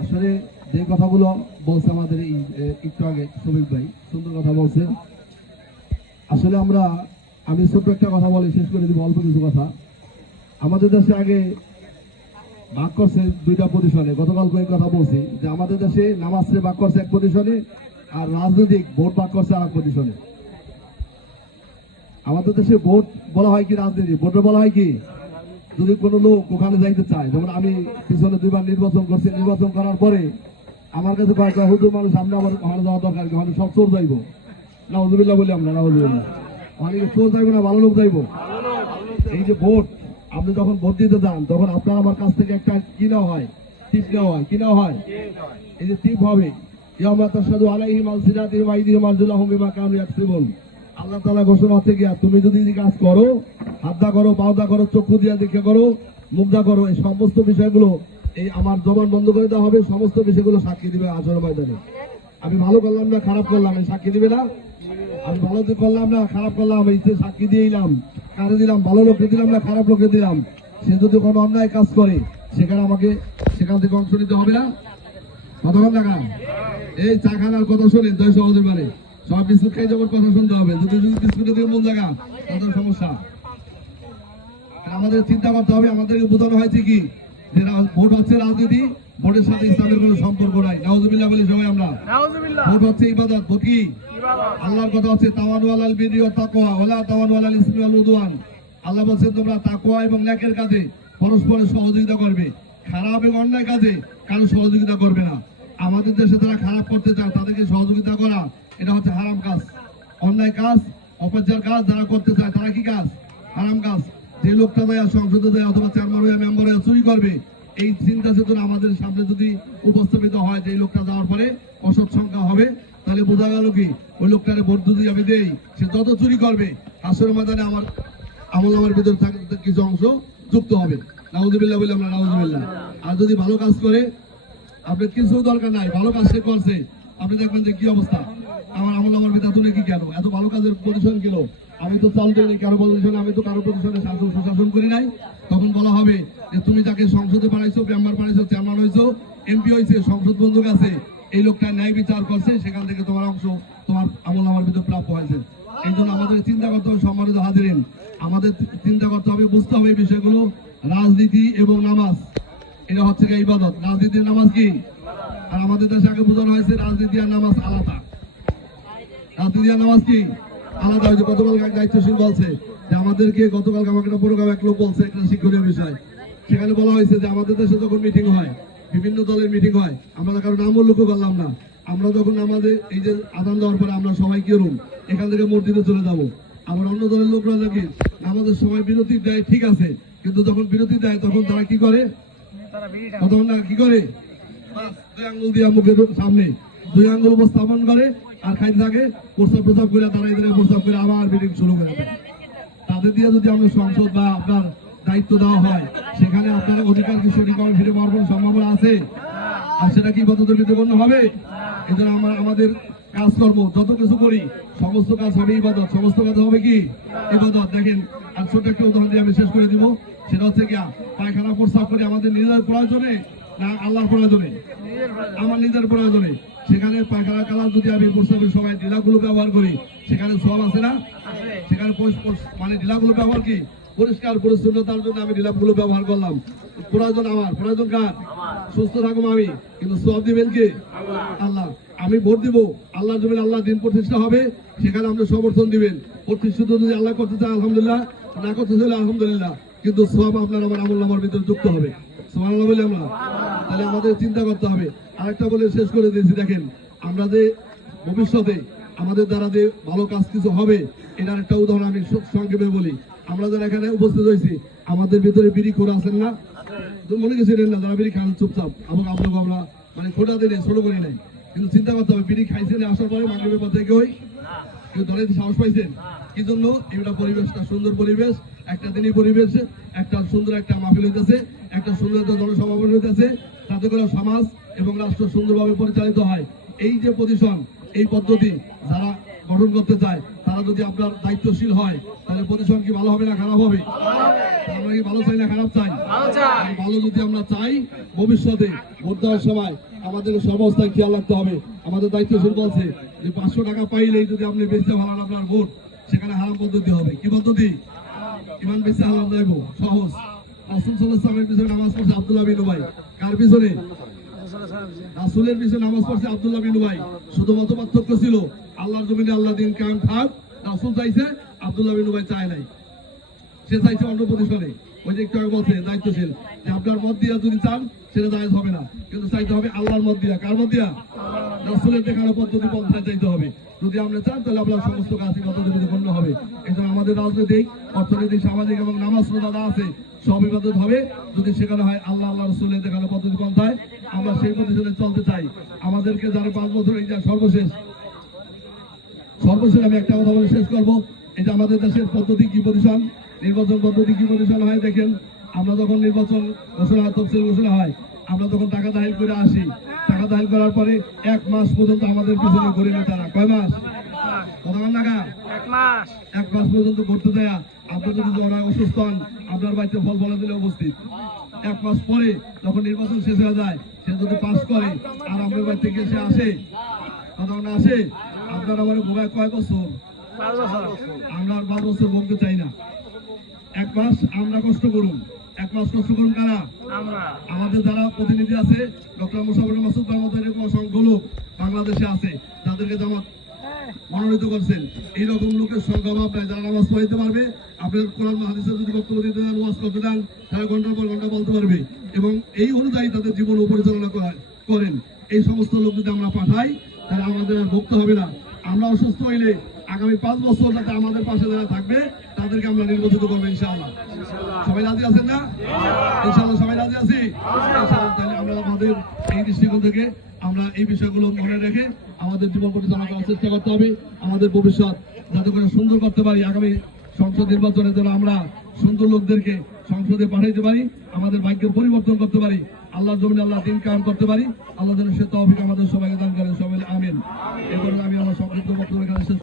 আসলে যে কথাগুলো বলছে আমাদের এই একটু আগে শফিক ভাই, সুন্দর কথা বলছে। আসলে আমরা, আমি ছোট্ট একটা কথা বলি, শেষ করে দিব অল্প কিছু কথা। আমাদের দেশে আগে ভাগ করছে দুইটা পজিশনে গতকাল কয়েক কথা বলছি যে আমাদের দেশে নামাজে ভাগ করছে এক পজিশনে আর রাজনৈতিক ভোট ভাগ করছে আর এক পজিশনে আমাদের দেশে ভোট বলা হয় কি রাজনীতি? ভোটে বলা হয় কি? যদি কোনো লোক ওখানে যাইতে চায়, যেমন আমি পিছনে দুইবার নির্বাচন করছি, নির্বাচন করার পরে আমার কাছে কয়েকটা হুজুর মানুষ, সামনে আমার ওখানে যাওয়া দরকার ওখানে সব চোর যাইবো? না হুজুবিল্লাহ বলি আমরা না হুজুবিল্লাহ ওখানে চোর যাইবো না ভালো লোক যাইবো? এই যে ভোট, আপনি যখন ভোট দিতে যান, তখন আপনার আমার কাছ থেকে একটা কি নেওয়া হয়? টিপ নেওয়া হয়, কি নেওয়া হয়? এই যে টিপ হবে ইয়ামা তাশহাদু আলাইহিম আলসিনাতিহিম আইদিহিম আরজুলাহুম বিমা কানু ইয়াকসিবুন। আল্লাহ তাআলা ঘোষণা হচ্ছে গিয়া, তুমি যদি কাজ করো, হাতদা করো, পাওদা করো, চক্ষু দিয়া দেখে করো, মুগ্ধা করো, এই সমস্ত বিষয়গুলো এই আমার জবান বন্ধ করে দেওয়া হবে, সমস্ত বিষয়গুলো সাক্ষী দিবে আচরণ ময়দানে। আমি ভালো করলাম না, খারাপ করলাম, এই সাক্ষী দিবে না। আমি ভালো করলাম না, খারাপ করলাম, এই যে সাক্ষী দিয়ে এলাম, কারে দিলাম, ভালো লোককে দিলাম না, খারাপ লোককে দিলাম, সে যদি কোনো অন্যায় কাজ করে, সেখানে আমাকে সেখান থেকে অংশ নিতে হবে না? কতক্ষণ টাকা এই চা খানার কথা শোনেন দশ সহজের মানে সব বিস্কুট খাই যাবার কথা শুনতে হবে। যদি যদি বিস্কুটের দিকে মন জায়গা তাদের সমস্যা। আমাদের চিন্তা করতে হবে আমাদেরকে বোঝানো হয়েছে কি যে ভোট হচ্ছে রাজনীতি ভোটের সাথে ইসলামের কোনো সম্পর্ক নাই। নাউজুবিল্লাহ বলি সবাই আমরা। ভোট হচ্ছে ইবাদত ভোট কি? ইবাদত। আল্লাহর কথা হচ্ছে তাওয়ানু আলাল বিরি ওয়া তাকওয়া ওয়ালা তাওয়ানু আলাল ইসমি ওয়াল উদওয়ান। আল্লাহ বলছেন তোমরা তাকওয়া এবং নেকের কাজে পরস্পরের সহযোগিতা করবে। খারাপ এবং অন্যায় কাজে কারও সহযোগিতা করবে না। আমাদের দেশে যারা খারাপ করতে চায় তাদেরকে সহযোগিতা করা এটা হচ্ছে হারাম কাজ। অন্যায় কাজ অপচার কাজ যারা করতে চায় তারা কি কাজ? হারাম কাজ। যে লোকটা দেয় সংসদে দেয় অথবা চেয়ারম্যান হয়ে মেম্বার হয়ে চুরি করবে, এই চিন্তা চেতনা আমাদের সামনে যদি উপস্থাপিত হয় যে লোকটা যাওয়ার পরে অসৎ সংখ্যা হবে, তাহলে বোঝা গেল কি? ওই লোকটারে ভোট যদি আমি দেই, সে যত চুরি করবে আসর ময়দানে আমার আমল আমার ভিতরে থাকতে কিছু অংশ যুক্ত হবে। নাউজুবিল্লাহ বলে আমরা, নাউজুবিল্লাহ। আর যদি ভালো কাজ করে, আপনার কিছু দরকার নাই, ভালো কাজ সে করছে, আপনি দেখবেন যে কি অবস্থা? আমার আমল আমার তুলে কি কেন? এত ভালো কাজের পজিশন কেন আমি তো চাল দিই কারও পজিশনে আমি তো কারও পজিশনে শাসন সুশাসন করি নাই। তখন বলা হবে যে, তুমি তাকে সংসদে বানাইছো মেম্বার বানাইছো চেয়ারম্যান হয়েছো এমপি হয়েছে সংসদ বন্ধুক আছে, এই লোকটা ন্যায় বিচার করছে, সেখান থেকে তোমার অংশ, তোমার আমল আমার ভিতরে প্রাপ্য হয়েছে। এই জন্য আমাদের চিন্তা করতে হবে, সম্মানিত হাজিরেন, আমাদের চিন্তা করতে হবে, বুঝতে হবে এই বিষয়গুলো। রাজনীতি এবং নামাজ, এটা হচ্ছে ইবাদত। রাজনীতির নামাজ কি? আর আমাদের দেশে আগে বোঝানো হয়েছে, রাজনীতি আর নামাজ আলাদা। আর নামাজ কি? আলাদা হয়েছে। গতকাল এক দায়িত্বশীল বলছে যে আমাদেরকে গতকাল আমাকে একটা এক লোক বলছে একটা শিক্ষণীয় বিষয়। সেখানে বলা হয়েছে যে আমাদের দেশে যখন মিটিং হয় বিভিন্ন দলের মিটিং হয় আমরা কারও নাম উল্লেখ করলাম না। আমরা যখন আমাদের এই যে আদান দেওয়ার পরে আমরা সবাই কি করুন এখান থেকে মসজিদে চলে যাব। আবার অন্য দলের লোকরা নাকি আমাদের সময় বিরতি দেয় ঠিক আছে। কিন্তু যখন বিরতি দেয় তখন তারা কি করে? তারা তখন না কি করে? দুই আঙ্গুল দিয়ে মুখের সামনে দুই আঙ্গুল উপস্থাপন করে। আর খাইতে থাকে, প্রস্তাব প্রস্তাব করে তারা এদের প্রস্তাব করে আবার মিটিং শুরু করে তাদের দিয়ে যদি আমরা সংসদ বা আপনার দায়িত্ব দেওয়া হয়, সেখানে আপনার অধিকার কি সঠিকভাবে ফিরে পাওয়ার সম্ভাবনা আছে? আর সেটা কি পদ্ধতির ভিতরে গণ্য হবে? এজন্য আমরা আমাদের কাজকর্ম, যত কিছু করি, সমস্ত কাজ হবে ইবাদত। সমস্ত কাজ হবে কি? ইবাদত। দেখেন, আর ছোট একটা উদাহরণ দিয়ে আমি শেষ করে দিব। সেটা হচ্ছে কি পায়খানা প্রস্তাব করি আমাদের নিজের প্রয়োজনে না আল্লাহর প্রয়োজনে? আমার নিজের প্রয়োজনে। সেখানে পায়খানা কালার যদি আমি প্রস্তাবের সময় ডিলাগুলো ব্যবহার করি সেখানে সব আছে না? সেখানে মানে ডিলাগুলো ব্যবহার কি? পরিষ্কার পরিচ্ছন্নতার জন্য আমি ডিলাগুলো ব্যবহার করলাম। প্রয়োজন আমার প্রয়োজন কার? সুস্থ থাকুম আমি কিন্তু সব দিবেন কে? আল্লাহ। আমি ভোট দিব আল্লাহ জমিন আল্লাহ দিন প্রতিষ্ঠা হবে সেখানে আপনি সমর্থন দিবেন। প্রতিষ্ঠিত যদি আল্লাহ করতে চায় আলহামদুলিল্লাহ। না করতে চাইলে আলহামদুলিল্লাহ। কিন্তু সব আপনার আমার আমল আমার ভিতরে যুক্ত হবে। সুবহানাল্লাহ বলি আমরা। তাহলে আমাদের চিন্তা করতে হবে। আরেকটা বলে শেষ করে দিয়েছি, দেখেন, আমরা যে ভবিষ্যতে আমাদের দ্বারা যে ভালো কাজ কিছু হবে, এটার একটা উদাহরণ আমি সংক্ষেপে বলি। আমরা যারা এখানে উপস্থিত হয়েছি, আমাদের ভিতরে বিড়ি করে আছেন না? মনে গেছিলেন না, যারা বিড়ি খান চুপচাপ। এবং আপনাকে আমরা মানে খোটা দিনে ছোট করি নাই। কিন্তু চিন্তা করতে হবে, বিড়ি খাইছেন আসার পরে মাগরীবের থেকে ওই কেউ দলে সাহস পাইছেন? কি জন্য? এটা পরিবেশটা সুন্দর পরিবেশ, একটা দিনই পরিবেশ, একটা সুন্দর একটা মাহফিল হইতেছে, একটা সুন্দর একটা জনসমাবেশ হইতেছে, তাতে করে সমাজ এবং রাষ্ট্র সুন্দরভাবে পরিচালিত হয়। এই যে পজিশন এই পদ্ধতি যারা গঠন করতে চায় তারা যদি আপনার দায়িত্বশীল হয় তাহলে প্রতিষ্ঠান কি ভালো হবে না খারাপ হবে? আমরা কি ভালো চাই না খারাপ চাই? ভালো যদি আমরা চাই ভবিষ্যতে ভোট দেওয়ার সময় আমাদের সর্বাবস্থায় খেয়াল রাখতে হবে। আমাদের দায়িত্বশীল বলছে যে পাঁচশো টাকা পাইলেই যদি আপনি বেঁচতে ভালো আপনার ভোট সেখানে হারাম পদ্ধতি হবে। কি পদ্ধতি? ইমান বেঁচে হারাম দেবো। সহজ। রাসুল সাল্লামের পিছনে নামাজ পড়ছে আব্দুল্লাহ বিন কার পিছনে? রাসুলের পিছনে নামাজ পড়ছে আব্দুল্লাহ বিন উবাই। শুধু মত পার্থক্য ছিল, আল্লাহর জমিনে আল্লাহ দিন কায়েম থাক, রাসুল চাইছে, আব্দুল্লাহ বিন উবাই চায় নাই। সে চাইছে অন্য প্রতিষ্ঠানে। ওই যে একটু আগে বলছে, দায়িত্বশীল। যে আপনার মত দিয়া যদি চান, সেটা জায়েজ হবে না। কিন্তু চাইতে হবে আল্লাহর মত দিয়া। কার মত দিয়া? রাসুলের দেখানো পদ্ধতি পন্থায় চাইতে হবে। যদি আমরা চান, তাহলে আপনার সমস্ত কাজই পদ্ধতি গণ্য হবে। আমাদের রাজনৈতিক অর্থনৈতিক, সামাজিক এবং নামাজ রোজা আছে, সব ইবাদত হবে। যদি সেখানে হয়, আল্লাহ আল্লাহ রসুলের দেখানো পদ্ধতি পন্থায় আমরা সেই প্রতিষ্ঠানে চলতে চাই। আমাদেরকে যারা পাঁচ বছর এই যা সর্বশেষ সর্বশেষ আমি একটা কথা বলে শেষ করব। এটা আমাদের দেশের পদ্ধতি কি পজিশন নির্বাচন পদ্ধতি কি পজিশন হয় দেখেন? আমরা যখন নির্বাচন ঘোষণা হয় তফসিল ঘোষণা হয়, আমরা তখন টাকা দাখিল করে আসি। টাকা দাহিল করার পরে এক মাস পর্যন্ত আমাদের পিছনে ঘুরে নেতারা কয় মাস? কতক্ষণ টাকা এক মাস। এক মাস পর্যন্ত ঘুরতে দেয়া। আপনার যদি ওরা অসুস্থ হন আপনার বাড়িতে ফল ফলা দিলে উপস্থিত। এক মাস পরে যখন নির্বাচন শেষ হয়ে যায় সে যদি পাস করে আর আপনার বাড়ি থেকে সে আসে কতক্ষণ আসে আপনার আমার ভোগায় কয় বছর? আমরা আর পাঁচ বছর ভোগতে চাই না। এক মাস আমরা কষ্ট করুন। এক মাস কষ্ট করুন কারা? আমাদের যারা প্রতিনিধি আছে ডক্টর মুসাফর মাসুদ ভাই মতো এরকম অসংখ্য লোক বাংলাদেশে আছে। তাদেরকে জামাত মনোনীত করছেন। এইরকম লোকের সংখ্যা নাই যারা নামাজ পড়াইতে পারবে, আপনার কোরআন হাদিসের যদি বক্তব্য দিতে দেন ওয়াজ করতে দেন তারা ঘণ্টার পর ঘণ্টা বলতে পারবে। এবং এই অনুযায়ী তাদের জীবন পরিচালনা করা- করেন। এই সমস্ত লোক যদি আমরা পাঠাই, তাহলে আমাদের আর ভুগতে হবে না। আমরা অসুস্থ হইলে আগামী পাঁচ বছর যাতে আমাদের পাশে যারা থাকবে, তাদেরকে আমরা নির্বাচিত করব ইনশাআল্লাহ। সবাই রাজি আছেন না? ইনশাআল্লাহ সবাই রাজি আছি? ইনশাআল্লাহ, তাহলে আমরা আমাদের এই দৃষ্টিকোণ থেকে আমরা এই বিষয়গুলো মনে রেখে আমাদের জীবন পরিচালনা করার চেষ্টা করতে হবে। আমাদের ভবিষ্যৎ যাতে করে সুন্দর করতে পারি। আগামী সংসদ নির্বাচনের জন্য আমরা সুন্দর লোকদেরকে সংসদে পাঠাইতে পারি। আমাদের ভাগ্যের পরিবর্তন করতে পারি। আল্লাহ জমিন আল্লাহ দিন কায়ম করতে পারি। আল্লাহ যেন সে তহফিক আমাদের সবাইকে দান করেন। সবাই আমিন। এই আমি আমার সংক্ষিপ্ত বক্তব্য